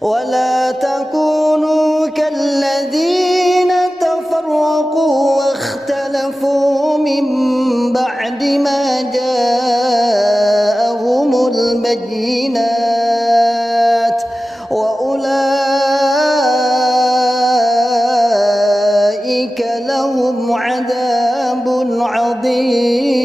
ولا تكونوا كالذين تفرقوا واختلفوا من بعد ما جاءهم البينات وأولئك لهم عذاب عظيم.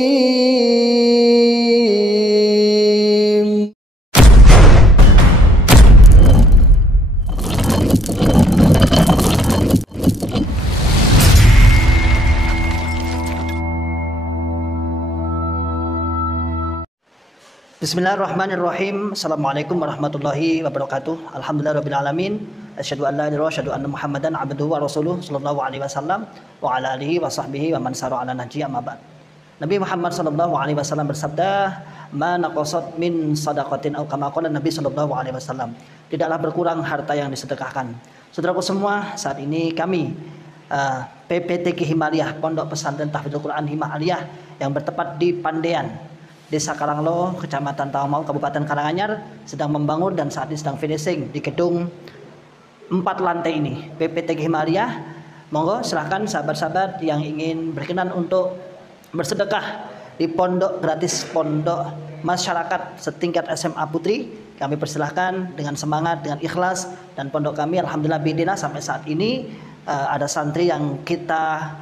Bismillahirrahmanirrahim. Assalamualaikum warahmatullahi wabarakatuh. Alhamdulillahirabbil alamin. Asyhadu an la ilaha illallah wa asyhadu anna Muhammadan abduhu wa rasuluh sallallahu alaihi wasallam wa ala alihi wa sahbihi wa man sara ala nahji amma ba'd. Nabi Muhammad sallallahu alaihi wasallam bersabda, "Ma naqasat min shadaqatin aw kama qala Nabi sallallahu alaihi wasallam." Tidaklah berkurang harta yang disedekahkan. Saudaraku semua, saat ini kami PPTQ Himaliyah, Pondok Pesantren Tahfidzul Quran Himaliyah yang bertempat di Pandean, Desa Karanglo, Kecamatan Tawangmangu, Kabupaten Karanganyar, sedang membangun dan saat ini sedang finishing di gedung 4 lantai ini. PPTQ Himaliyah, monggo silahkan sahabat-sahabat yang ingin berkenan untuk bersedekah di pondok gratis, pondok masyarakat setingkat SMA Putri, kami persilahkan dengan semangat, dengan ikhlas. Dan pondok kami alhamdulillah bidina sampai saat ini ada santri yang kita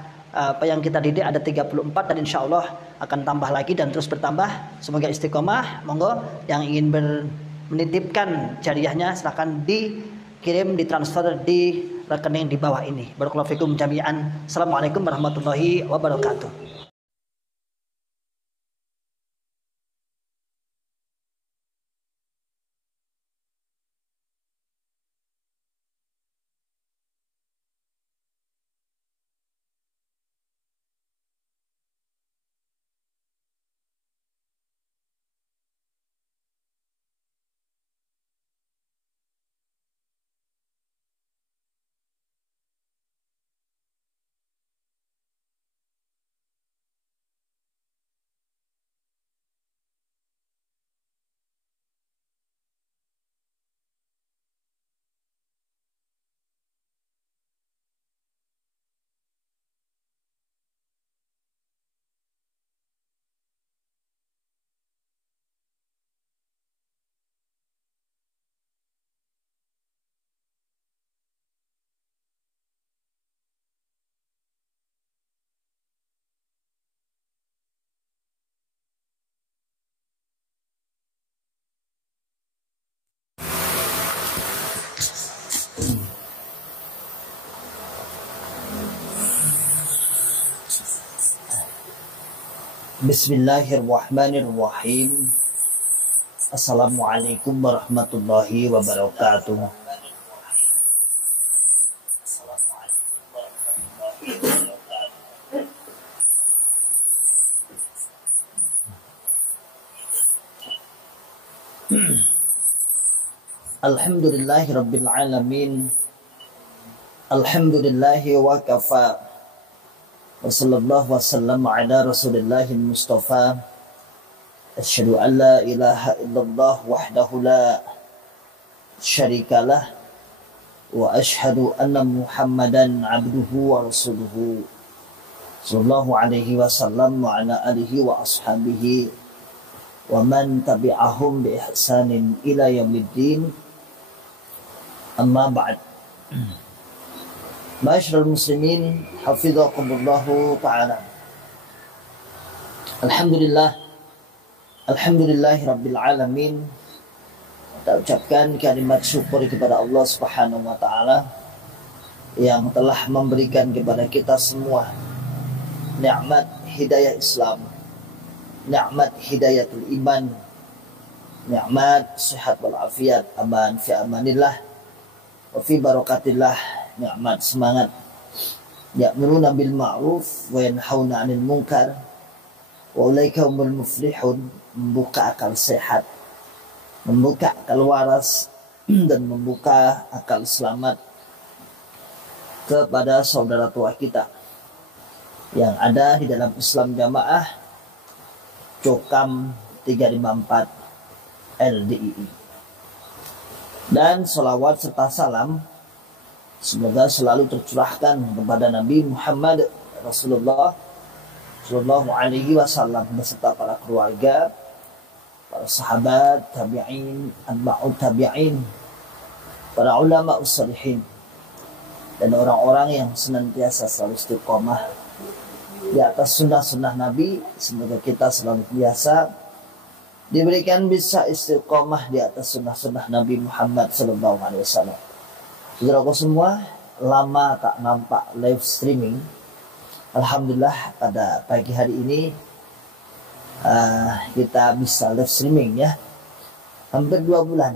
didik ada 34 dan insya Allah akan tambah lagi dan terus bertambah. Semoga istiqomah. Monggo yang ingin menitipkan jariahnya silahkan dikirim, ditransfer di rekening di bawah ini. Barakallahu fikum jami'an. Assalamualaikum warahmatullahi wabarakatuh. Bismillahirrahmanirrahim. Assalamualaikum warahmatullahi wabarakatuh. Alhamdulillahi rabbil alamin. Alhamdulillahi wa kafa. Wassallallahu wasallam ala rasulillahil mustafa. Asyhadu an la ilaha illallah wahdahu la syarikalah wa asyhadu anna Muhammadan abduhu wa rasuluhu sallallahu alaihi wasallam wa ala alihi wa ashabihi wa man tabi'ahum bi ihsanin ila yaumiddin. Amma ba'd. Ma'asyiral muslimin, hafizakumullahu ta'ala. Alhamdulillahi rabbil alamin. Kita ucapkan kalimat syukur kepada Allah Subhanahu wa taala yang telah memberikan kepada kita semua nikmat hidayah Islam, nikmat hidayatul iman, nikmat sehat walafiat, aman fi amanillah wa fi barakatillah, nikmat semangat ya'muruna bil ma'ruf wa yanhauna 'anil munkar wa ulaika humul muflihun. Membuka akal sehat, membuka akal waras dan membuka akal selamat kepada saudara tua kita yang ada di dalam Islam Jamaah Cokam 354 LDII. Dan salawat serta salam semoga selalu tercurahkan kepada Nabi Muhammad Rasulullah Sallallahu Alaihi Wasallam beserta para keluarga, para sahabat, tabi'in, atba'ut tabi'in, para ulama ussalihin, dan orang-orang yang senantiasa selalu istiqomah di atas sunnah-sunnah Nabi. Semoga kita selalu biasa diberikan bisa istiqomah di atas sunnah-sunnah Nabi Muhammad Sallallahu Alaihi Wasallam. Saudaraku semua, lama tak nampak live streaming. Alhamdulillah pada pagi hari ini kita bisa live streaming ya. Hampir 2 bulan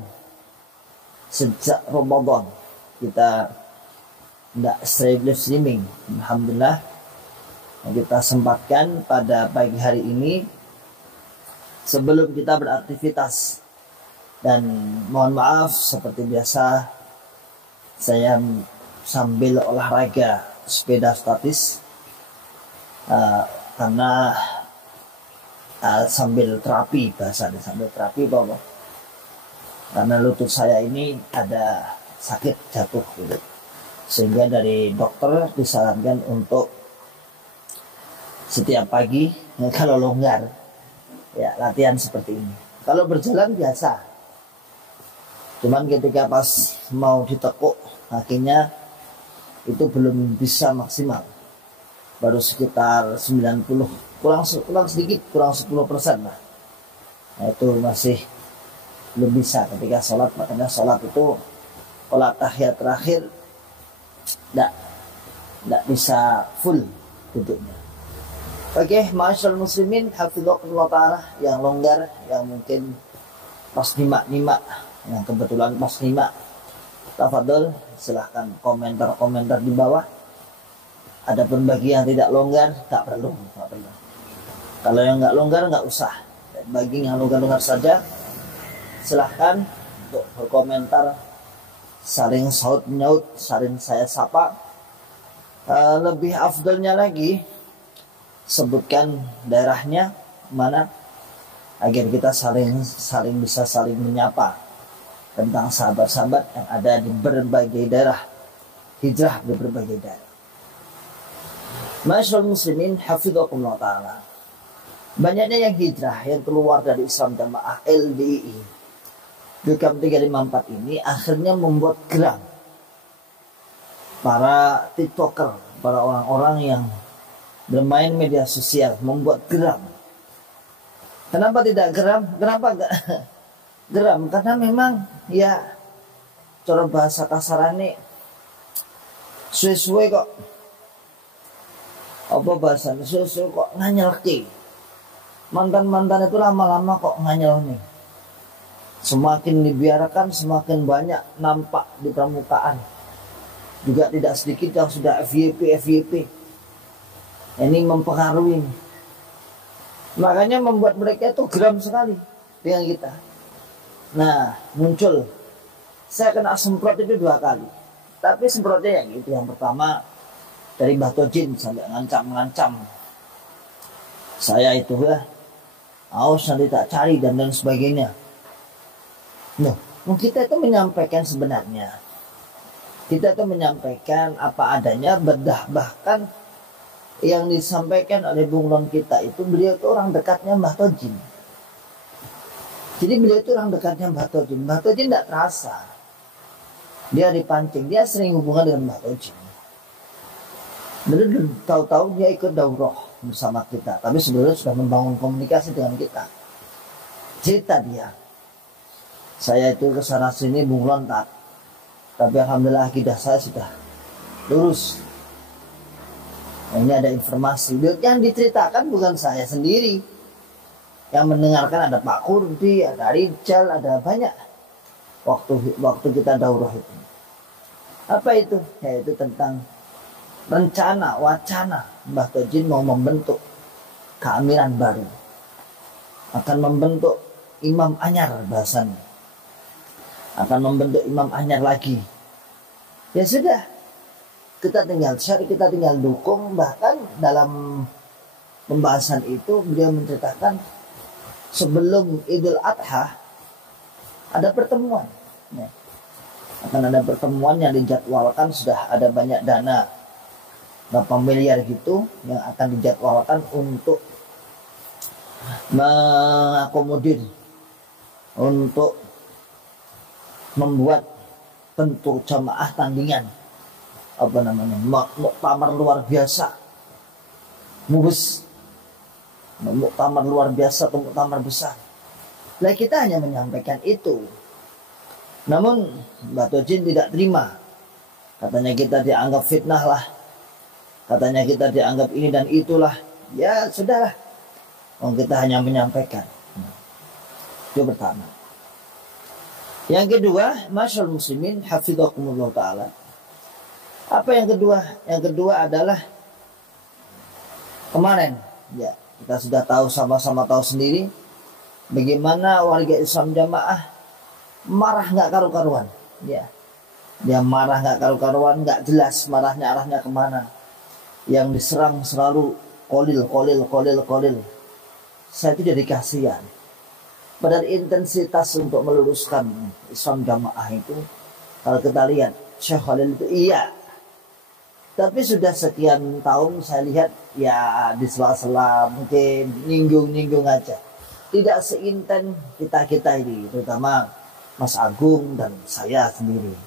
sejak Ramadan kita tidak live streaming. Alhamdulillah kita sempatkan pada pagi hari ini sebelum kita beraktivitas. Dan mohon maaf seperti biasa saya sambil olahraga sepeda statis karena sambil terapi, bahasanya sambil terapi Bapak, karena lutut saya ini ada sakit jatuh gitu. Sehingga dari dokter disarankan untuk setiap pagi kalau longgar ya latihan seperti ini. Kalau berjalan biasa, cuman ketika pas mau ditekuk kakinya itu belum bisa maksimal, baru sekitar 90, kurang sedikit, kurang 10% lah. Nah, itu masih belum bisa ketika sholat. Makanya sholat itu kalau tahiyat terakhir tidak bisa full duduknya. Oke, ma'asyiral muslimin, hafizahullah ta'ala, yang longgar, yang mungkin pas nyimak, yang kebetulan pas nyimak, tafadhol silahkan komentar di bawah. Adapun bagi yang tidak longgar, tak perlu. Kalau yang nggak longgar, nggak usah. Dan bagi yang longgar saja, silahkan untuk berkomentar, saling saut menyaut, saling saya sapa. Lebih afdalnya lagi, sebutkan daerahnya mana, agar kita bisa saling menyapa tentang sahabat-sahabat yang ada di berbagai daerah, hijrah di berbagai daerah. Ma'asyiral muslimin, hafidhakumullah ta'ala. Banyaknya yang hijrah, yang keluar dari Islam Jamaah LDII Beckham 354 ini akhirnya membuat geram para tiktoker, para orang-orang yang bermain media sosial, membuat geram. Kenapa tidak geram? Kenapa enggak geram? Karena memang ya cara bahasa kasarannya suwe-suwe kok, apa bahasanya, suwe-suwe kok nganyelki. Mantan-mantan itu lama-lama kok nganyel nih. Semakin dibiarkan semakin banyak nampak di permukaan. Juga tidak sedikit yang sudah FYP. Ini mempengaruhi. Makanya membuat mereka itu geram sekali dengan kita. Nah, muncul. Saya kena semprot itu 2 kali. Tapi semprotnya yang itu. Yang pertama dari Mbah Tojin sampai ngancam-ngancam. Saya itu lah, awas nanti tak cari dan sebagainya. Nah, kita itu menyampaikan sebenarnya. Kita itu menyampaikan apa adanya, bahkan yang disampaikan oleh bunglon kita itu, beliau itu orang dekatnya Mbah Tojin. Jadi beliau itu orang dekatnya Mbah Tojin. Mbah Tojin tidak terasa dia dipancing, dia sering hubungan dengan Mbah Tojin. Benar, tahu-tahu dia ikut daurah bersama kita, tapi sebenarnya sudah membangun komunikasi dengan kita. Cerita dia, saya itu kesana sini bunglon tak, tapi alhamdulillah akidah saya sudah lurus. Nah, ini ada informasi yang diceritakan bukan saya sendiri, yang mendengarkan ada Pak Kurdi, ada Rijal, ada banyak. Waktu kita daurah itu, apa itu? Yaitu tentang rencana, wacana Mbah Tojin mau membentuk keamiran baru, akan membentuk imam anyar, bahasanya akan membentuk imam anyar lagi. Ya sudah, kita tinggal share, kita tinggal dukung. Bahkan dalam pembahasan itu beliau menceritakan sebelum Idul Adha ada pertemuan. Nah, akan ada pertemuan yang dijadwalkan, sudah ada banyak dana berapa miliar gitu yang akan dijadwalkan untuk mengakomodir, untuk membuat bentuk jamaah tandingan muktamar luar biasa, muktamar luar biasa atau muktamar besar. Nah, kita hanya menyampaikan itu. Namun Mbak Tojin tidak terima. Katanya kita dianggap fitnah lah. Katanya kita dianggap ini dan itulah. Ya sudahlah. Kita hanya menyampaikan. Itu pertama. Yang kedua, masyaallah muslimin hafizakumullah ta'ala. Apa yang kedua? Yang kedua adalah kemarin, ya kita sudah tahu, sama-sama tahu sendiri bagaimana warga Islam Jamaah marah nggak karu-karuan. Ya, dia marah nggak karu-karuan, nggak jelas marahnya arahnya kemana. Yang diserang selalu kolil. Saya itu jadi kasihan. Padahal intensitas untuk meluruskan Islam Jamaah itu, kalau kita lihat Syekh Khalil itu iya, tapi sudah sekian tahun saya lihat ya di sela-sela mungkin nyinggung aja, tidak seinten kita ini, terutama Mas Agung dan saya sendiri.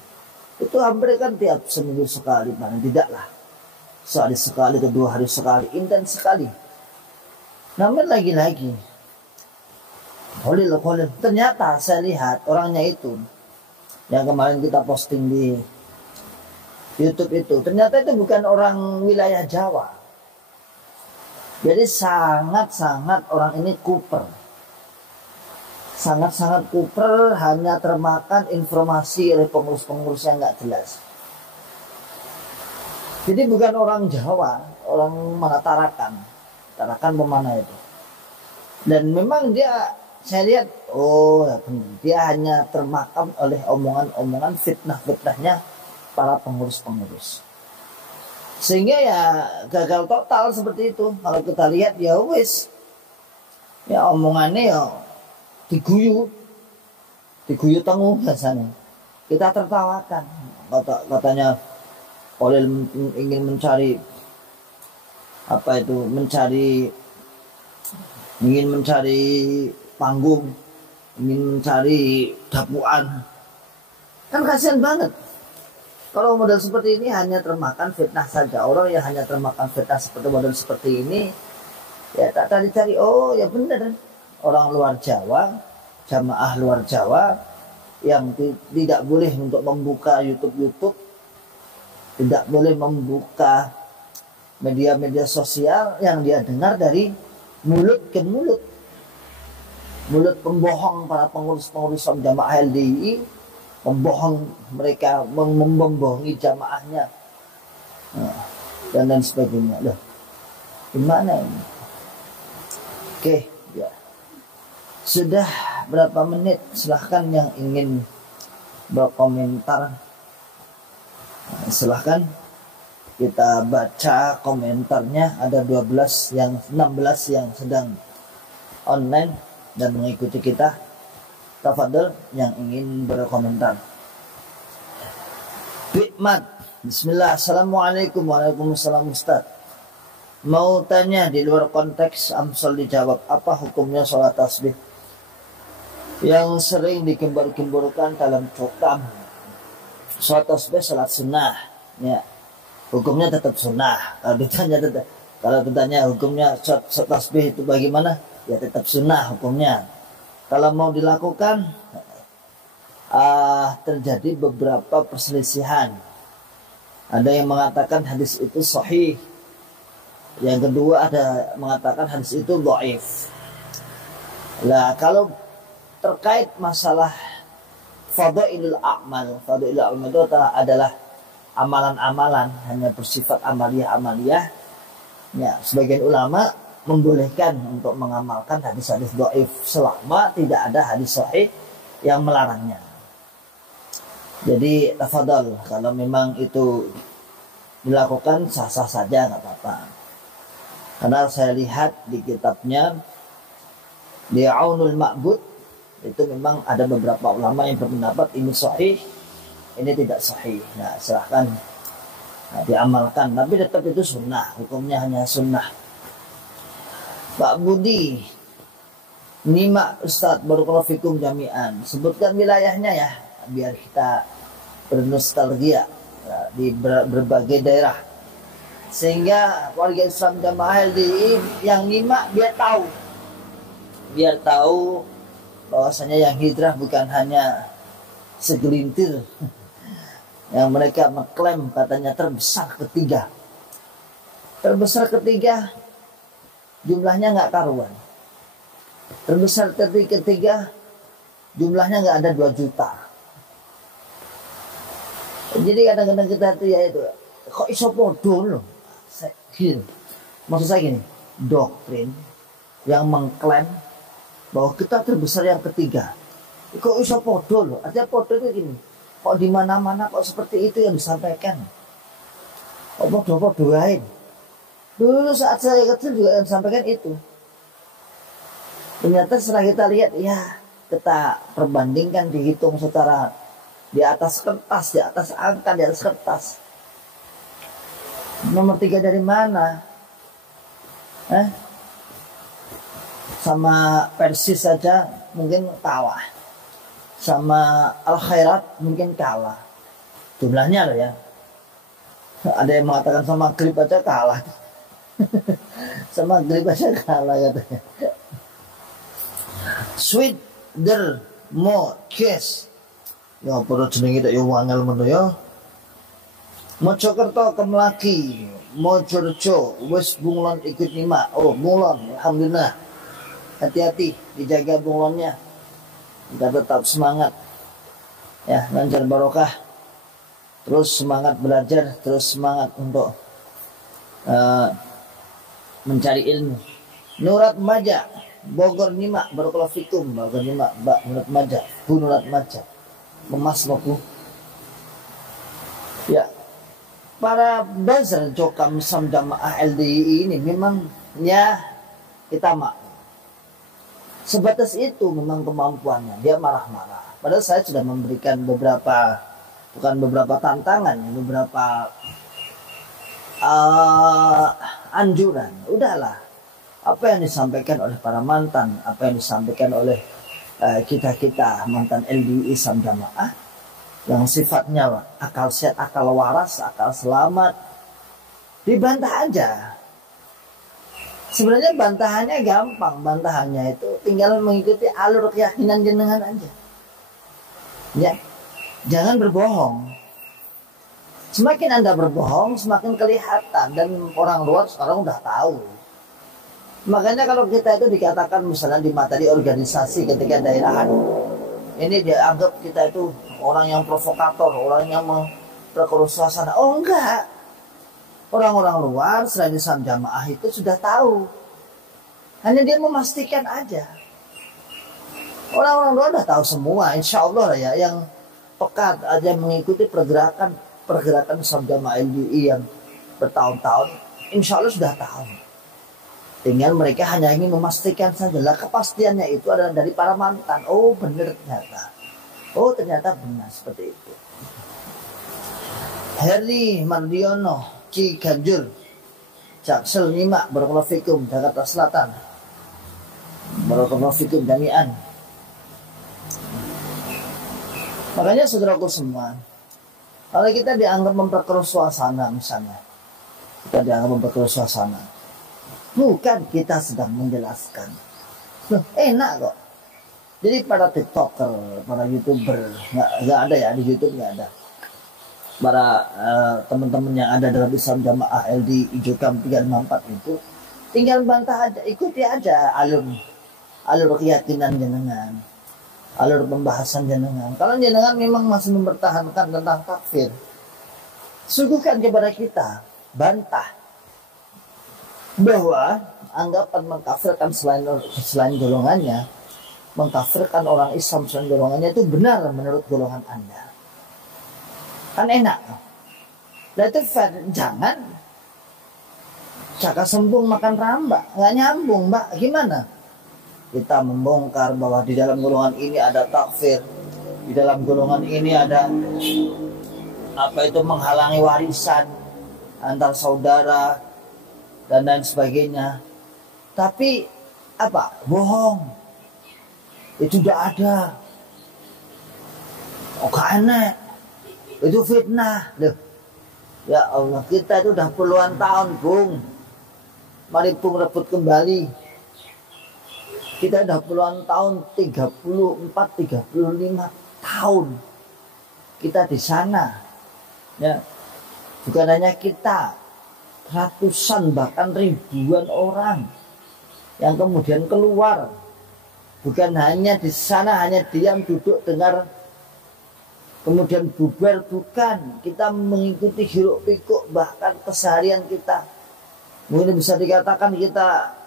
Itu hampir kan tiap seminggu sekali, paling tidak lah sehari sekali atau 2 hari sekali, intens sekali. Namun lagi-lagi Khalil. Ternyata saya lihat orangnya itu yang kemarin kita posting di YouTube itu, ternyata itu bukan orang wilayah Jawa. Jadi sangat-sangat orang ini kuper. Sangat-sangat kuper, hanya termakan informasi oleh pengurus-pengurus yang nggak jelas. Jadi bukan orang Jawa, orang mana Tarakan pemana itu. Dan memang dia, saya lihat, dia hanya termakan oleh omongan-omongan fitnah-fitnahnya para pengurus-pengurus. Sehingga ya gagal total seperti itu. Kalau kita lihat ya wis, ya omongannya ya diguyu tangguh biasanya. Kita tertawakan. Katanya Khalil ingin mencari panggung, ingin mencari dapuan. Kan kasihan banget kalau model seperti ini hanya termakan fitnah saja. Orang yang hanya termakan fitnah seperti model seperti ini, ya tak cari, oh ya benar, orang luar Jawa, jamaah luar Jawa yang tidak boleh untuk membuka YouTube, tidak boleh membuka media-media sosial, yang dia dengar dari mulut ke mulut pembohong para pengurus jamaah LDI, membohong mereka, membohongi jamaahnya, dan lain sebagainya. Loh, gimana ini? Oke, ya. Sudah berapa menit? Silahkan yang ingin berkomentar, silahkan. Kita baca komentarnya. Ada 16 yang sedang online dan mengikuti kita. Tafadhol yang ingin berkomentar. Bikmat, bismillah, assalamualaikum. Waalaikumsalam Ustaz. Mau tanya di luar konteks, Amsal dijawab, apa hukumnya sholat tasbih yang sering digembur-gemburkan dalam cokam? Sholat tasbih sholat sunnah, ya, hukumnya tetap sunnah. Kalau ditanya hukumnya sholat tasbih itu bagaimana, ya tetap sunnah hukumnya. Kalau mau dilakukan, terjadi beberapa perselisihan. Ada yang mengatakan hadis itu sahih, yang kedua ada mengatakan hadis itu dhaif. Lah kalau terkait masalah fadailul a'mal itu adalah amalan-amalan, hanya bersifat amaliyah. Ya, sebagian ulama membolehkan untuk mengamalkan hadis-hadis dhaif selama tidak ada hadis sahih yang melarangnya. Jadi tafadhol, kalau memang itu dilakukan sah-sah saja, nggak apa-apa. Karena saya lihat di kitabnya di Aunul Ma'bud itu memang ada beberapa ulama yang berpendapat ini sahih, ini tidak sahih. Nah, silahkan diamalkan, tapi tetap itu sunnah, hukumnya hanya sunnah. Pak Budi nyimak Ustadz barakallahu fikum jami'an, sebutkan wilayahnya ya biar kita bernostalgia di berbagai daerah, sehingga warga Islam Jamaah LDI yang nyimak biar tahu bahwasanya yang hijrah bukan hanya segelintir yang mereka mengklaim katanya terbesar ketiga, jumlahnya nggak karuan. Terbesar ketiga jumlahnya nggak ada 2 juta. Jadi kadang-kadang kita itu ya itu kok iso podo loh. Maksud saya gini, doktrin yang mengklaim bahwa kita terbesar yang ketiga, kok iso podo loh. Artinya podo itu gini, kok di mana-mana kok seperti itu yang disampaikan. Kok podo-podoain. Dulu saat saya kecil juga yang disampaikan itu. Ternyata setelah kita lihat, ya kita perbandingkan, dihitung secara di atas kertas, di atas angka, di atas kertas. Nomor 3 dari mana? Sama Persis saja mungkin kalah, sama Al Khairat mungkin kalah jumlahnya loh ya. Ada yang mengatakan sama Grip aja kalah. Sama Grip aja kalah katanya. Sweet der mo kes ya perlu jeneng itu ya wangel meno ya. Mojokerto Kemlaki, Mojorejo wis bunglon ikut nyimak. Oh bunglon, alhamdulillah. Hati-hati, dijaga bunglonnya. Kita tetap semangat. Ya, lancar barokah. Terus semangat belajar, terus semangat untuk mencari ilmu. Nurat Maja, Bogor nyimak, barakallahu fikum. Bogor nyimak, Mbak Nurat Maja, Bu Nurat Maja. Memas loku. Ya, para bazar Jokam Islam Jamaah LDI ini memang ya kita sebatas itu memang kemampuannya. Dia marah-marah. Padahal saya sudah memberikan beberapa tantangan, beberapa anjuran. Udahlah, apa yang disampaikan oleh para mantan, apa yang disampaikan oleh kita mantan LDI Islam Jamaah yang sifatnya akal sehat, akal waras, akal selamat, dibantah aja. Sebenarnya bantahannya gampang, bantahannya itu tinggal mengikuti alur keyakinan jenengan aja. Ya, jangan berbohong. Semakin Anda berbohong, semakin kelihatan dan orang luar sekarang udah tahu. Makanya kalau kita itu dikatakan misalnya di materi organisasi ketika daerahan, ini dianggap kita itu orang yang provokator, orang yang memperkeruh suasana. Oh enggak. Orang-orang luar selain Islam Jamaah itu sudah tahu. Hanya dia memastikan aja. Orang-orang luar sudah tahu semua. Insya Allah ya, yang pekat aja mengikuti pergerakan Islam Jamaah LDI yang bertahun-tahun, insya Allah sudah tahu. Tinggal mereka hanya ingin memastikan saja. Lah kepastiannya itu adalah dari para mantan. Oh benar ternyata. Oh ternyata benar seperti itu. Heri Mardiono Ciganjur, Jaksel nyimak, barakallahu fikum, Jakarta Selatan, barakallahu fikum jami'an. Makanya saudaraku semua, kalau kita dianggap memperkeruh suasana misalnya, kita dianggap memperkeruh suasana, bukan kita sedang menjelaskan. Loh, enak kok. Jadi para TikToker, para YouTuber, nggak ada ya, di YouTube nggak ada. Para teman-teman yang ada dalam Islam Jamaah LD Ijokam 354 itu tinggal bantah aja, ikuti aja alur keyakinan jenengan, alur pembahasan jenengan. Kalau jenengan memang masih mempertahankan tentang takfir, suguhkan kepada kita, bantah bahwa anggapan mengkafirkan selain golongannya, mengkafirkan orang Islam selain golongannya itu benar menurut golongan Anda. Kan enak. Nah itu jangan cakap sembung makan rambak, nggak nyambung, Mbak. Gimana? Kita membongkar bahwa di dalam golongan ini ada takfir Di dalam golongan ini ada apa itu menghalangi warisan antar saudara dan lain sebagainya. Tapi apa? Bohong. Itu tidak ada. Oh, aneh. Itu fitnah. Loh. Ya Allah, kita itu udah puluhan tahun, Bung. Mari Bung rebut kembali. Kita udah puluhan tahun, 34, 35 tahun. Kita di sana. Ya. Bukan hanya kita, ratusan bahkan ribuan orang yang kemudian keluar. Bukan hanya di sana, hanya diam duduk dengar kemudian bubar, bukan. Kita mengikuti hiruk pikuk bahkan keseharian kita. Mungkin bisa dikatakan kita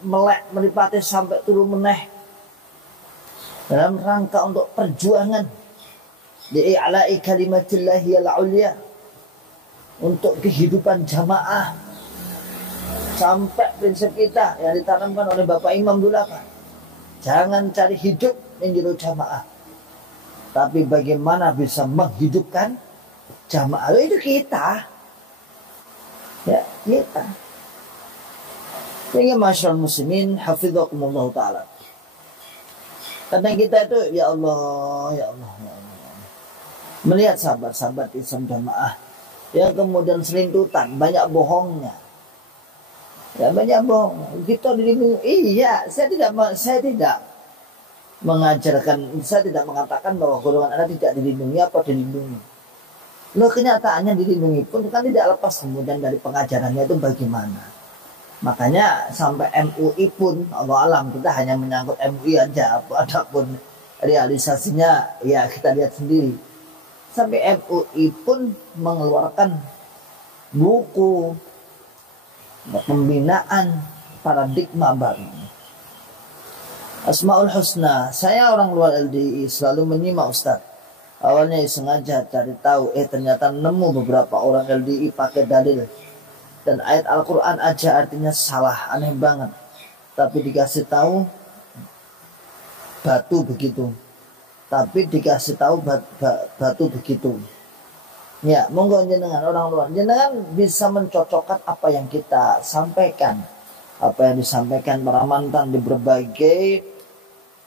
melek meripati sampai turun meneh dalam rangka untuk perjuangan li'a'la'i kalimatillahi al-'ulya, untuk kehidupan jamaah. Sampai prinsip kita yang ditanamkan oleh Bapak Imam dulu apa? Jangan cari hidup menjadi jamaah, tapi bagaimana bisa menghidupkan jamaah. Itu kita. Ya, kita. Sehingga masyarakat muslimin hafizakumullah ta'ala. Karena kita itu ya Allah, ya Allah, ya Allah, melihat sahabat-sahabat Islam jamaah yang kemudian selintutan, banyak bohongnya. Ya, banyak bohong. Kita dilindungi. Iya, saya tidak mengajarkan, saya tidak mengatakan bahwa golongan Anda tidak dilindungi apa dilindungi. Loh, kenyataannya dilindungi pun kan tidak lepas kemudian dari pengajarannya itu bagaimana. Makanya sampai MUI pun, Allah alam, kita hanya menyangkut MUI aja, adapun realisasinya ya kita lihat sendiri. Sampai MUI pun mengeluarkan buku pembinaan paradigma baru, Asmaul Husna. Saya orang luar LDI selalu menyimak Ustaz. Awalnya sengaja cari tahu, ternyata nemu beberapa orang LDI pakai dalil dan ayat Al-Quran aja artinya salah, aneh banget. Tapi dikasih tahu batu begitu. Tapi dikasih tahu batu begitu. Ya, monggo jenengan orang luar, jenengan bisa mencocokkan apa yang kita sampaikan, apa yang disampaikan para mantan di berbagai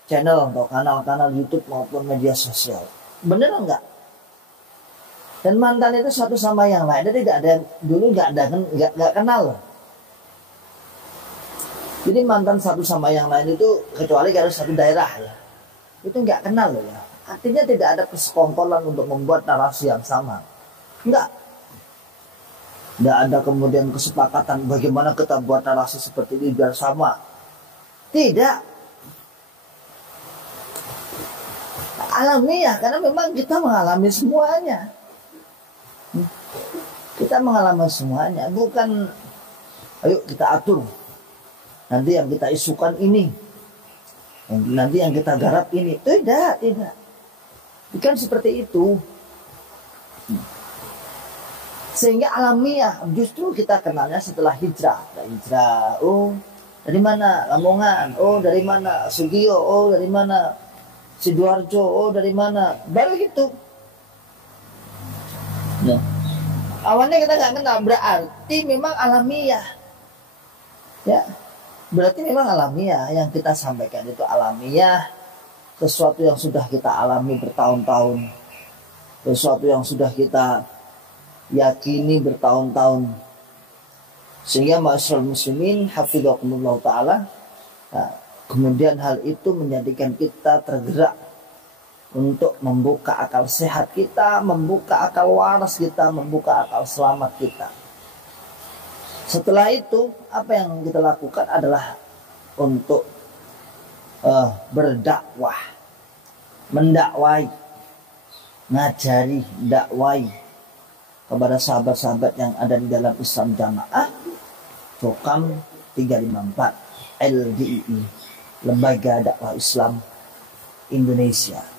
channel atau kanal-kanal YouTube maupun media sosial. Bener enggak? Dan mantan itu satu sama yang lain, dia tidak ada yang dulu nggak kenal. Jadi mantan satu sama yang lain itu kecuali kalau satu daerah ya, itu nggak kenal ya. Artinya tidak ada persekongkolan untuk membuat narasi yang sama. Enggak. Tidak ada kemudian kesepakatan bagaimana kita buat narasi seperti ini biar sama. Tidak. Alamiah, karena memang kita mengalami semuanya. Kita mengalami semuanya. Bukan, ayo kita atur. Nanti yang kita isukan ini. Nanti yang kita garap ini. Tidak. Bukan seperti itu. Sehingga alamiah, justru kita kenalnya setelah hijrah. Hijrah, oh dari mana? Lamongan. Oh dari mana? Sugio. Oh dari mana? Sidoarjo. Oh dari mana? Baru gitu. Nah, awalnya kita nggak kenal, berarti memang alamiah. Ya, berarti memang alamiah. Yang kita sampaikan itu alamiah. Sesuatu yang sudah kita alami bertahun-tahun. Sesuatu yang sudah kita yakini bertahun-tahun. Sehingga masyarakat muslimin hafizakumullah ta'ala, nah, kemudian hal itu menjadikan kita tergerak untuk membuka akal sehat kita, membuka akal waras kita, membuka akal selamat kita. Setelah itu apa yang kita lakukan adalah untuk berdakwah, mendakwai, ngajari, dakwai kepada sahabat-sahabat yang ada di dalam Islam Jamaah Furqan 354 LDII, Lembaga Dakwah Islam Indonesia.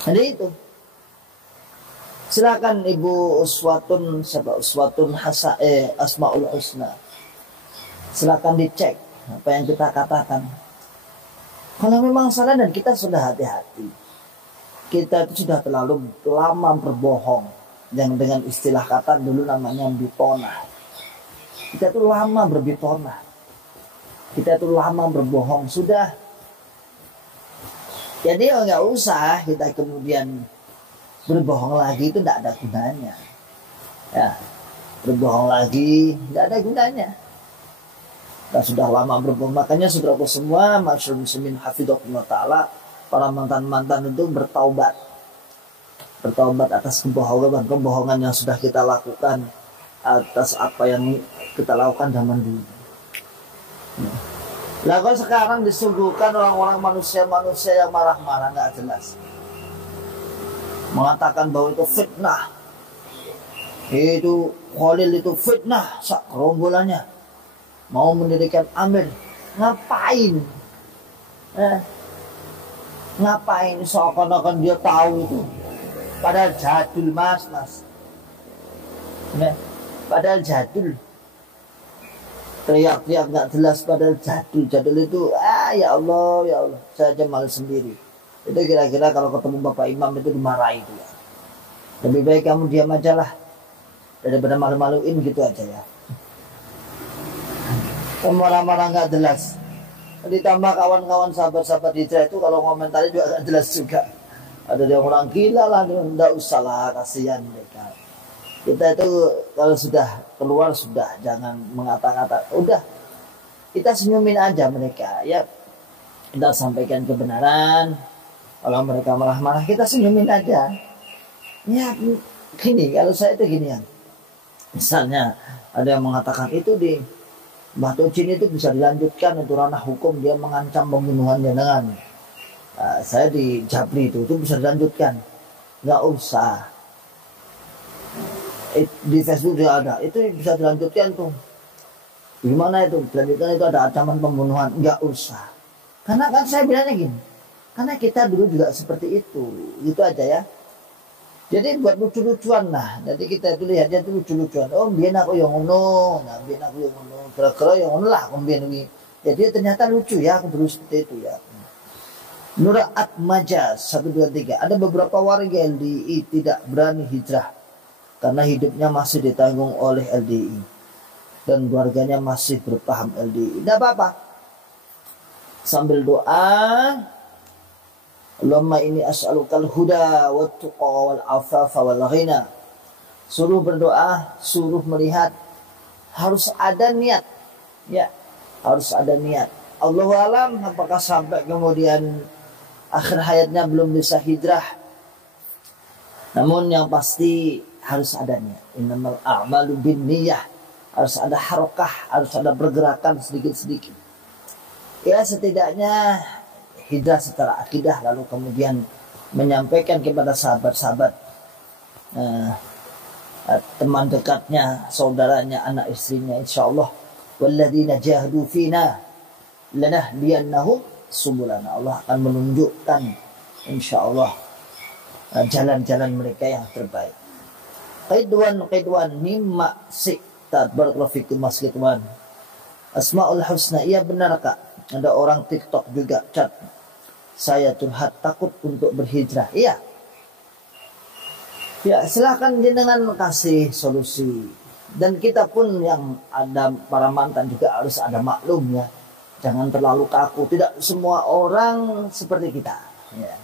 Jadi itu. Silakan Ibu Uswatun Asmaul Husna. Silakan dicek apa yang kita katakan. Kalau memang salah dan kita sudah hati-hati. kita itu sudah terlalu lama berbohong, yang dengan istilah kata dulu namanya bitona. Kita itu lama berbitona, kita itu lama berbohong sudah. Jadi nggak usah kita kemudian berbohong lagi, itu tidak ada gunanya. Ya, berbohong lagi tidak ada gunanya. Kita sudah lama berbohong, makanya saudaraku semua, masyarakat muslimin hafidhahullah ta'ala, para mantan-mantan itu bertaubat atas kebohongan yang sudah kita lakukan, atas apa yang kita lakukan zaman dulu. Nah, kalau sekarang disuguhkan orang-orang manusia yang marah-marah nggak jelas, mengatakan bahwa itu fitnah, itu Khalil itu fitnah, sak rombolannya mau mendirikan Amir, ngapain? Ngapain? Seakan-akan dia tahu itu, padahal jadul mas. Padahal jadul, teriak-teriak nggak jelas, padahal jadul itu ya Allah, saya aja malu sendiri. Itu kira-kira kalau ketemu Bapak Imam itu dimarahi itu ya. Lebih baik kamu diam aja lah, daripada malu-maluin gitu aja ya. Marah-marah nggak jelas, ditambah kawan-kawan sahabat-sahabat hijrah itu kalau komentarnya juga nggak jelas juga. Ada yang orang gila lah, nggak usah lah, kasihan mereka. Kita itu kalau sudah keluar sudah jangan mengata-ngata, udah kita senyumin aja mereka ya, kita sampaikan kebenaran. Kalau mereka marah-marah kita senyumin aja ya. Gini, kalau saya itu gini ya, misalnya ada yang mengatakan itu di Batu Cin itu bisa dilanjutkan, itu ranah hukum, dia mengancam pembunuhan jenengan. Saya di Japri itu bisa dilanjutkan, nggak usah. Di Facebook juga ada, itu bisa dilanjutkan tuh. Gimana itu? Dilanjutkan itu ada ancaman pembunuhan, nggak usah. Karena kan saya bilangnya gini, karena kita dulu juga seperti itu, gitu aja ya. Jadi buat lucu-lucuan lah. Jadi kita itu lihatnya itu lucu-lucuan. Oh, biar aku yang ngono, kira-kira yang ngono lah, ini. Jadi ternyata lucu ya, aku dulu seperti itu ya. Nuraat Majaz 123. Ada beberapa warga LDI tidak berani hijrah karena hidupnya masih ditanggung oleh LDI dan keluarganya masih berpaham LDI. Tidak apa-apa, sambil doa, Allahumma inni as'alukal huda wa tuqa wal afafa wal ghina. Suruh berdoa, suruh melihat, harus ada niat ya, harus ada niat. Allahu alam apakah sampai kemudian akhir hayatnya belum bisa hijrah, namun yang pasti harus ada niat. Innamal a'malu binniyah, harus ada harokah, harus ada pergerakan sedikit-sedikit ya, setidaknya hijrah secara akidah, lalu kemudian menyampaikan kepada sahabat-sahabat, teman dekatnya, saudaranya, anak istrinya, insyaallah walladzina jahadu fina lanahdiyannahum subulana. Allah akan menunjukkan insyaallah jalan-jalan mereka yang terbaik. Qidwan mimma si'tat barakallahu fikum mas Qidwan. Asmaul husna, iya benar Kak, ada orang TikTok juga chat, saya curhat takut untuk berhijrah. Iya ya, silahkan jenengan kasih solusi. Dan kita pun yang ada para mantan juga harus ada maklum ya, jangan terlalu kaku. Tidak semua orang seperti kita ya.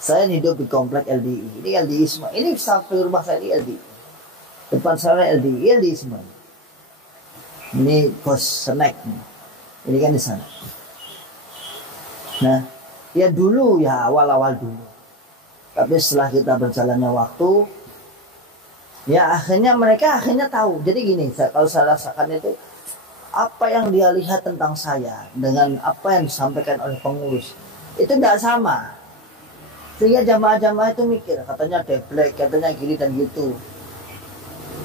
Saya hidup di komplek LDI, ini LDI semua, ini sampai rumah saya ini LDI, depan saya LDI semua. Ini kos snack, ini kan di sana. Nah ya dulu ya, awal-awal dulu, tapi setelah kita berjalannya waktu ya, akhirnya mereka tahu. Jadi gini, kalau saya rasakan itu, apa yang dia lihat tentang saya dengan apa yang disampaikan oleh pengurus itu tidak sama. Sehingga jamaah-jamaah itu mikir, katanya deblek, katanya gini dan gitu.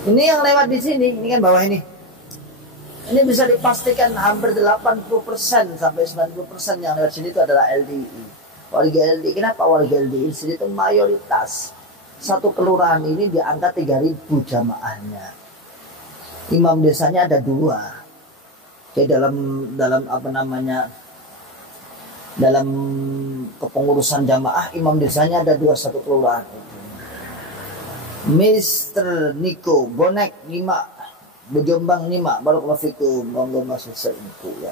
Ini yang lewat di sini, ini kan bawah ini bisa dipastikan hampir 80% sampai 90% yang lewat sini itu adalah LDI. Warga LDI, kenapa warga LDI di sini itu mayoritas? Satu kelurahan ini di angka 3.000 jamaahnya. Imam desanya ada 2. Kayak dalam apa namanya, dalam kepengurusan jamaah, imam desanya ada 21 kelurahan. Mr. Niko Bonek 5 Bejombang 5 Barakallahu fikum, monggo masuk seiku ya.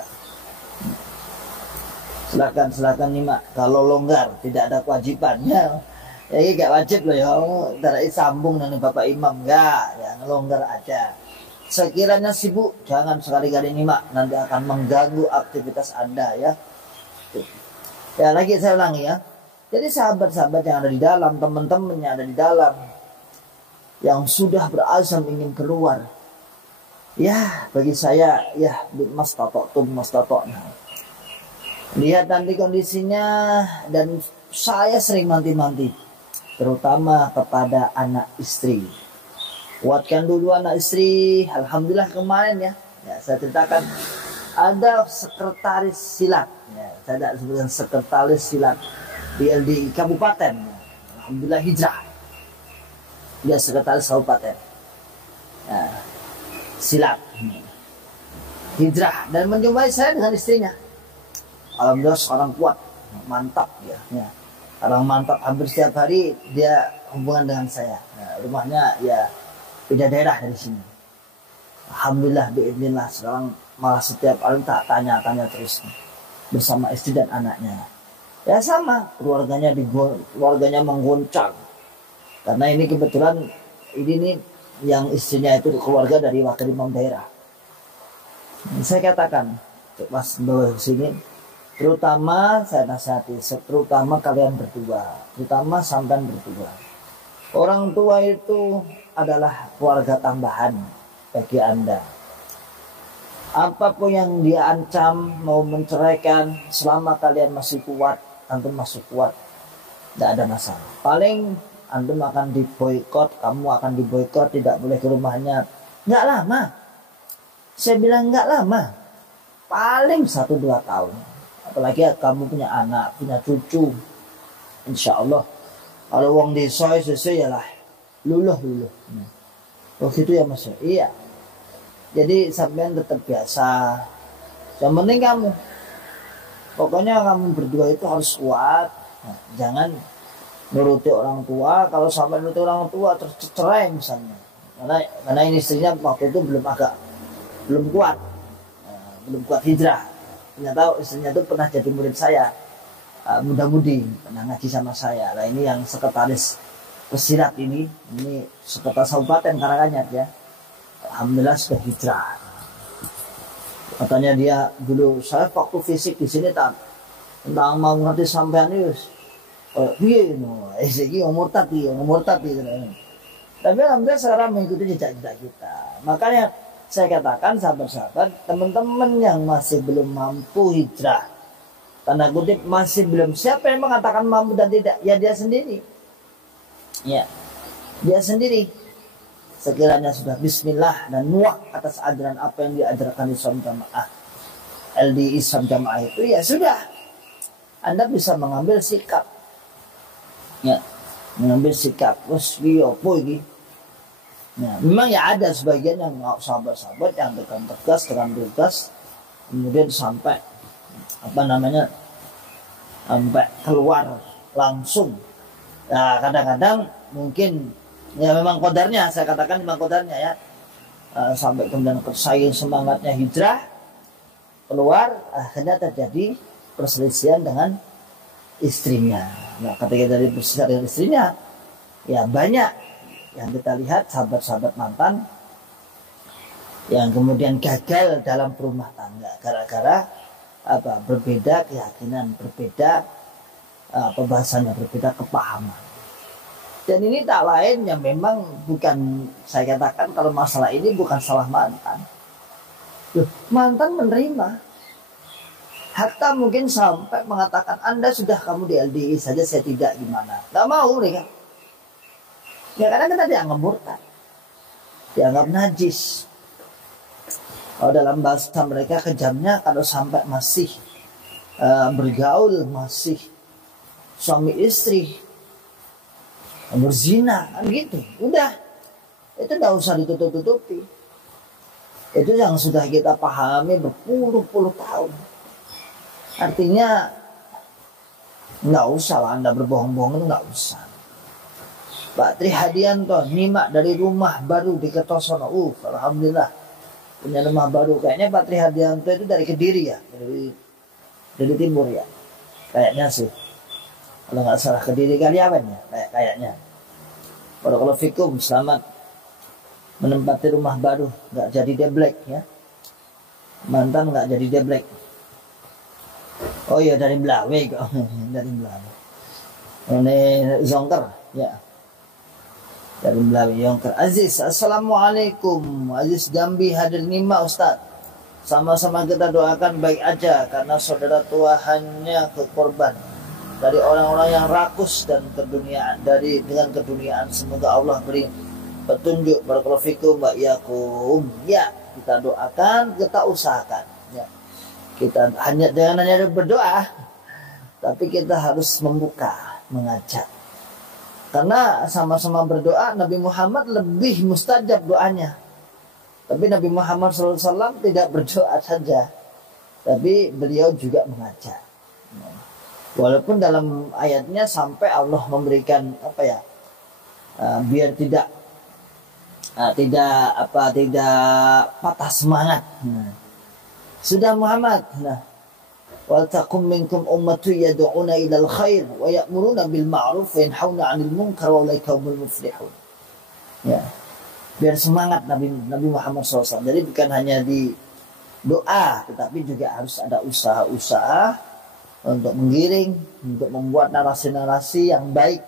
Silakan nyimak. Kalau longgar tidak ada kewajibannya. Ya ini gak wajib loh ya. Dari sambung dengan Bapak Imam enggak, ya longgar aja. Sekiranya sibuk jangan sekali-kali nyimak, nanti akan mengganggu aktivitas Anda ya. Ya lagi saya ulangi ya. Jadi sahabat-sahabat yang ada di dalam, teman-teman yang ada di dalam, yang sudah berazam ingin keluar, ya bagi saya ya mastatokna. Lihat nanti kondisinya, dan saya sering manti-manti, terutama kepada anak istri. Kuatkan dulu anak istri. Alhamdulillah kemarin ya saya ceritakan ada sekretaris silat, ya, saya tidak sebutkan sekretaris silat di LDI Kabupaten. Alhamdulillah hijrah. Dia sekretaris kabupaten ya, silat hijrah dan menjumpai saya dengan istrinya. Alhamdulillah seorang kuat, mantap ya. Orang mantap, hampir setiap hari dia hubungan dengan saya. Rumahnya ya beda daerah dari sini. Alhamdulillah biidznillah sekarang malah setiap hari tak tanya-tanya terus bersama istri dan anaknya. Ya sama, keluarganya menggoncang. Karena ini kebetulan ini nih yang istrinya itu keluarga dari wakil imam daerah. Saya katakan pas bawa sini, terutama saya nasihati, terutama kalian berdua, terutama sampean berdua. Orang tua itu adalah keluarga tambahan bagi Anda. Apapun yang dia ancam mau menceraikan, selama kalian masih kuat, antum masih kuat, tidak ada masalah. Paling antum akan diboikot, kamu akan diboikot, tidak boleh ke rumahnya. Nggak lama. Saya bilang nggak lama. Paling 1-2 tahun. Apalagi kamu punya anak, punya cucu. Insya Allah. Kalau wong desa ya lah. Luluh. Oh gitu ya mas. Iya. Jadi sampean tetap biasa. Yang penting kamu. Pokoknya kamu berdua itu harus kuat. Nah, jangan nuruti orang tua. Kalau sampai nuruti orang tua terus cerai misalnya, karena ini istrinya waktu itu belum kuat, belum kuat hijrah. Ternyata istrinya itu pernah jadi murid saya, muda-mudi, pernah ngaji sama saya. Nah ini yang sekretaris pesilat ini sekretaris kabupaten Karanganyar ya. Alhamdulillah sudah hijrah. Katanya dia dulu, saya waktu fisik di sini tentang mau ngerti sampean ini. Iya, iki umur tapi. Tapi alhamdulillah sekarang mengikuti jejak-jejak kita. Makanya saya katakan sahabat-sahabat, teman-teman yang masih belum mampu hijrah, tanda kutip masih belum, siapa yang mengatakan mampu dan tidak? Ya dia sendiri. Ya, dia sendiri. Sekiranya sudah bismillah dan muak atas ajaran apa yang diajarkan Islam Jamaah, LDI Islam Jamaah itu, ya sudah. Anda bisa mengambil sikap. Ya, mengambil sikap. Terus apa ini? Nah, memang ya ada sebagian yang sahabat-sahabat yang dengan tegas, kemudian sampai sampai keluar langsung. Nah, kadang-kadang mungkin ya memang kodarnya, saya katakan memang kodarnya ya. Sampai kemudian saking semangatnya hijrah keluar, akhirnya terjadi perselisihan dengan istrinya. Nah, ketika dari perselisihan dengan istrinya, ya banyak yang kita lihat sahabat-sahabat mantan yang kemudian gagal dalam berumah tangga gara-gara berbeda keyakinan, berbeda pembahasannya, berbeda kepahaman. Dan ini tak lain yang memang bukan, saya katakan kalau masalah ini bukan salah mantan. Mantan menerima. Hatta mungkin sampai mengatakan, Anda sudah kamu di LDI saja, saya tidak, gimana? Gak mau mereka. Ya karena kita dianggap murtad, dianggap najis. Kalau dalam bahasa mereka kejamnya kalau sampai masih bergaul, masih suami istri berzina, kan gitu. Udah, itu tidak usah ditutup-tutupi. Itu yang sudah kita pahami berpuluh-puluh tahun. Artinya Nggak usah lah Anda berbohong-bohong itu nggak usah. Pak Tri Hadianto nyimak dari rumah baru di Kertosono. Alhamdulillah punya rumah baru. Kayaknya Pak Tri Hadianto itu dari Kediri ya, dari timur ya. Kayaknya sih. Kalau nggak salah Kediri kali apa ya? Kayaknya. Barakallahu fikum, selamat menempati rumah baru, nggak jadi deblek ya. Mantan nggak jadi deblek. Oh iya dari Belawe kok, dari Belawe. Ini Zongker ya. Dari Belawe Zongker. Aziz, assalamualaikum. Aziz Jambi hadir nima Ustaz. Sama-sama kita doakan baik aja karena saudara tua hanya kekorban dari orang-orang yang rakus dan keduniaan dengan keduniaan. Semoga Allah beri petunjuk. Barakallahu fikum wa iyyakum. Ya, kita doakan, kita usahakan. Ya. Kita jangan hanya berdoa, tapi kita harus membuka, mengajak. Karena sama-sama berdoa, Nabi Muhammad lebih mustajab doanya. Tapi Nabi Muhammad SAW tidak berdoa saja, tapi beliau juga mengajak. Walaupun dalam ayatnya sampai Allah memberikan biar tidak patah semangat. Sudah Muhammad, wal taqum minkum ummatu yad'una ilal khair wa ya'muruna bil ma'ruf wa yanhauna 'anil munkar wa ulaika humul muflihun. Ya. Biar semangat Nabi Muhammad SAW. Jadi bukan hanya di doa, tetapi juga harus ada usaha-usaha untuk menggiring, untuk membuat narasi-narasi yang baik,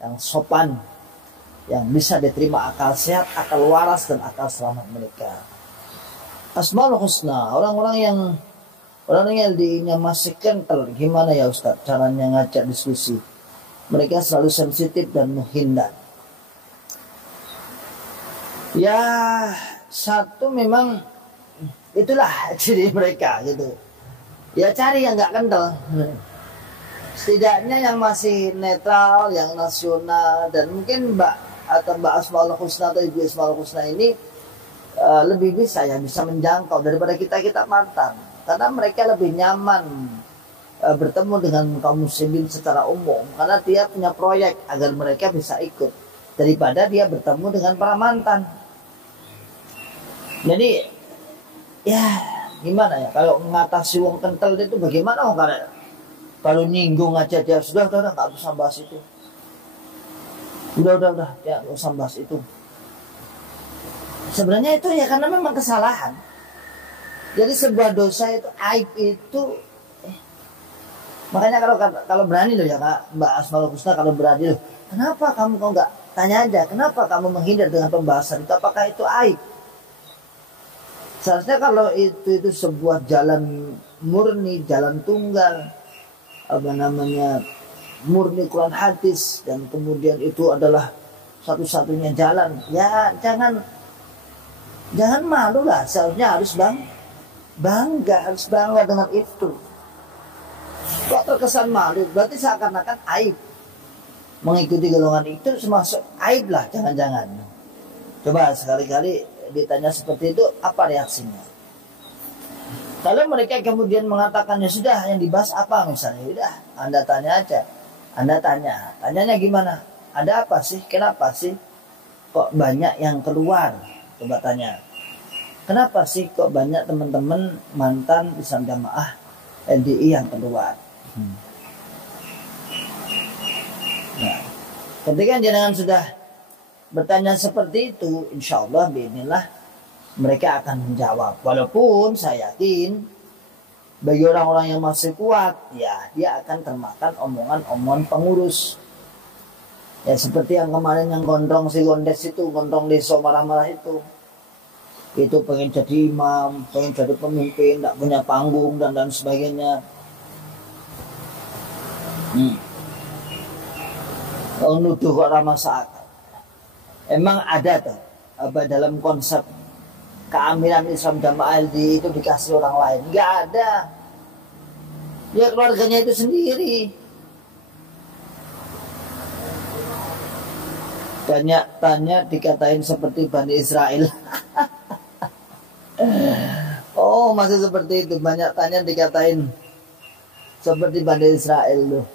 yang sopan, yang bisa diterima akal sehat, akal waras, dan akal selamat mereka. Asmaul Husna, orang-orang yang LDI-nya masih kental, gimana ya Ustaz caranya ngajak diskusi? Mereka selalu sensitif dan menghindar. Ya, satu memang itulah ciri mereka gitu. Ya cari yang nggak kental. Setidaknya yang masih netral, yang nasional, dan mungkin Mbak Asmaul Husna atau Ibu Asmaul Husna ini lebih bisa menjangkau daripada kita mantan, karena mereka lebih nyaman bertemu dengan kaum muslimin secara umum, karena dia punya proyek agar mereka bisa ikut daripada dia bertemu dengan para mantan. Jadi ya gimana ya, kalau mengatasi wong kental itu bagaimana? Kalau nyinggung aja dia sudah nggak usah bahas itu, udah ya nggak usah bahas itu. Sebenarnya itu ya karena memang kesalahan. Jadi sebuah dosa itu, aib itu makanya kalau berani loh ya Kak, Mbak Asmaul Husna, kalau berani loh, kenapa kamu kok nggak tanya aja, kenapa kamu menghindar dengan pembahasan itu, apakah itu aib? Seharusnya kalau itu sebuah jalan murni, jalan tunggal, murni Quran hadis, dan kemudian itu adalah satu-satunya jalan, ya jangan malu lah. Seharusnya harus bangga dengan itu. Kok terkesan malu, berarti seakan-akan aib. Mengikuti golongan itu termasuk aib lah, jangan-jangan. Coba sekali-kali ditanya seperti itu, apa reaksinya? Kalau mereka kemudian mengatakannya sudah, yang dibahas apa misalnya, sudah Anda tanya aja. Tanyanya gimana? Ada apa sih? Kenapa sih kok banyak yang keluar? Coba tanya. Kenapa sih kok banyak teman-teman mantan Islam Jamaah LDI yang keluar? Nah, ketika jenengan sudah bertanya seperti itu, insya Allah bismillah mereka akan menjawab. Walaupun saya yakin bagi orang-orang yang masih kuat, ya dia akan termakan omongan-omongan pengurus. Ya seperti yang kemarin yang gondrong desa marah-marah itu pengen jadi imam, pengen jadi pemimpin, tidak punya panggung dan sebagainya. Nuduh kok ramah seakal. Emang ada tuh dalam konsep keaminan Islam Jamaah LDI itu dikasih orang lain? Nggak ada. Ya keluarganya itu sendiri. Tanya dikatain seperti Bani Israel. Oh masih seperti itu, banyak tanya dikatain seperti Bani Israel loh.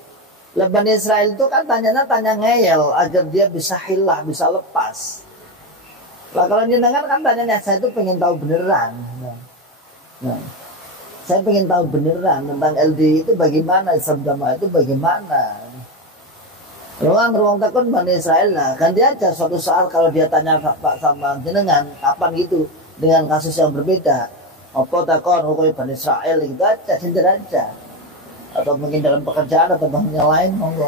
Bani Israel itu kan tanya ngeyel agar dia bisa hilah, bisa lepas. Lah kalau jenengan kan tanyanya, saya itu pengen tahu beneran. Nah, saya pengen tahu beneran tentang LDI itu bagaimana, Islam Jamaah itu bagaimana. Ruang takut Bani Israel, nah ganti aja suatu saat kalau dia tanya Pak sama jenengan kapan gitu dengan kasus yang berbeda. Apa takon hukum Bani Israel gitu aja, sindir aja. Atau mungkin dalam pekerjaan atau yang lain, monggo.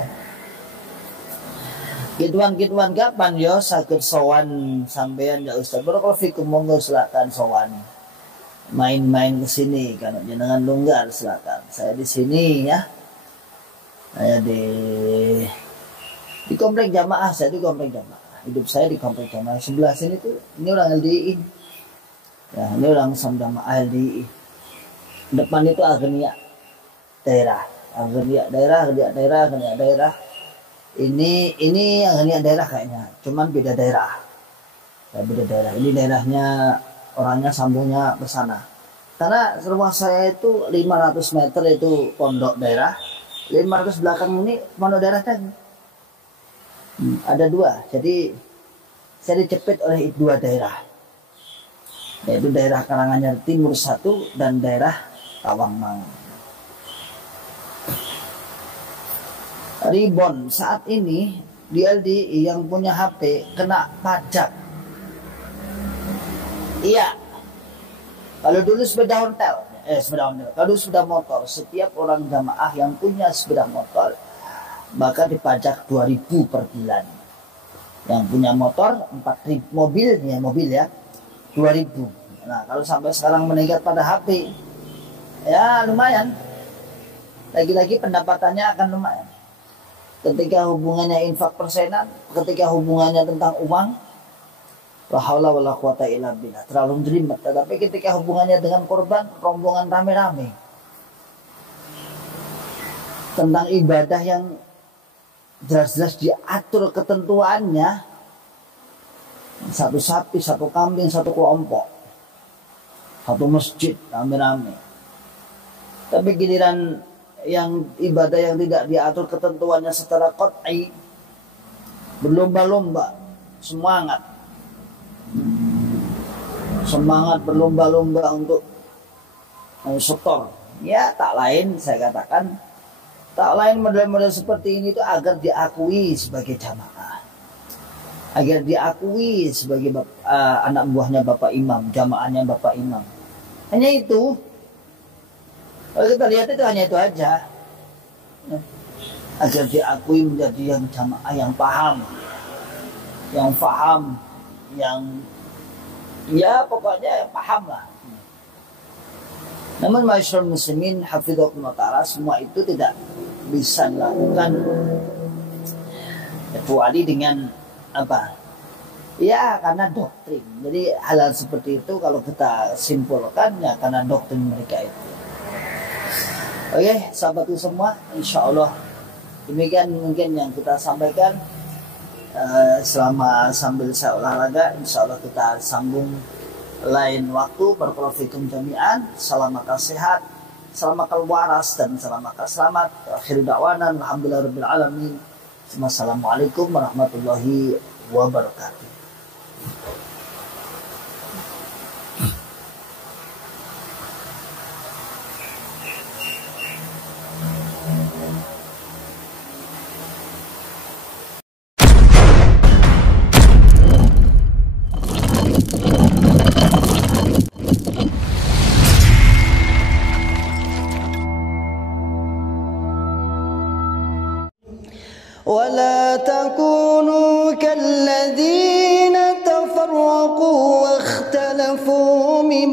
Gituan kapan yo sakit sowan sampean ya Ustaz. Barakallahu fikum, monggo silakan sowan. Main-main ke sini kalau jenengan longgar silakan. Saya di sini ya. Saya di komplek jamaah, saya di komplek jamaah. Hidup saya di komplek jamaah. Sebelah sini tuh ini orang LDI. Ya, ini orang jamaah LDI. Depan itu Agnia daerah. Ini Agnia daerah kayaknya. Cuman beda daerah. Ya, beda daerah. Ini daerahnya orangnya sambungnya ke sana. Karena rumah saya itu 500 meter itu pondok daerah. 500 belakang ini pondok daerah kan. Ada dua, jadi saya dicepit oleh dua daerah, yaitu daerah Karanganyar Timur 1 dan daerah Tawangmangu. Ribon saat ini di LDI yang punya HP kena pajak. Iya, kalau dulu sepeda ontel, kalau sepeda motor, setiap orang jamaah yang punya sepeda motor maka dipajak 2.000 per bulan. Yang punya motor 4.000, mobil ya 2.000. Nah kalau sampai sekarang meningkat pada HP, ya lumayan. Lagi-lagi pendapatannya akan lumayan. Ketika hubungannya infak persenan, ketika hubungannya tentang uang, la haula wala quwata illa billah, terlalu jelimet. Tetapi ketika hubungannya dengan korban, rombongan rame-rame, tentang ibadah yang jelas-jelas diatur ketentuannya, satu sapi, satu kambing, satu kelompok, satu masjid rame-rame. Tapi giliran yang ibadah yang tidak diatur ketentuannya secara qat'i, berlomba-lomba, semangat berlomba-lomba untuk setor. Ya tak lain saya katakan, tak lain model-model seperti ini itu agar diakui sebagai jamaah, agar diakui sebagai anak buahnya Bapak Imam, jamaahnya Bapak Imam. Hanya itu. Kalau kita lihat itu hanya itu aja, agar diakui menjadi yang jamaah yang paham, yang ya pokoknya yang paham lah. Namun masyarakat muslimin hafidhakumullah ta'ala, semua itu tidak bisa dilakukan kecuali dengan apa? Ya karena doktrin. Jadi hal seperti itu kalau kita simpulkan ya karena doktrin mereka itu. Oke, sahabatku semua, insya Allah demikian mungkin yang kita sampaikan. Selama sambil saya olahraga, insya Allah kita sambung lain waktu. Barakallahu fikum jami'an. Salam makan sehat, salam makan waras, dan salam makan selamat. Akhir da'wana alhamdulillahirabbil alamin. Wassalamualaikum warahmatullahi wabarakatuh. ولا تكونوا كالذين تفرقوا واختلفوا من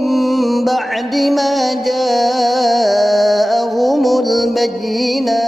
بعد ما جاءهم البينات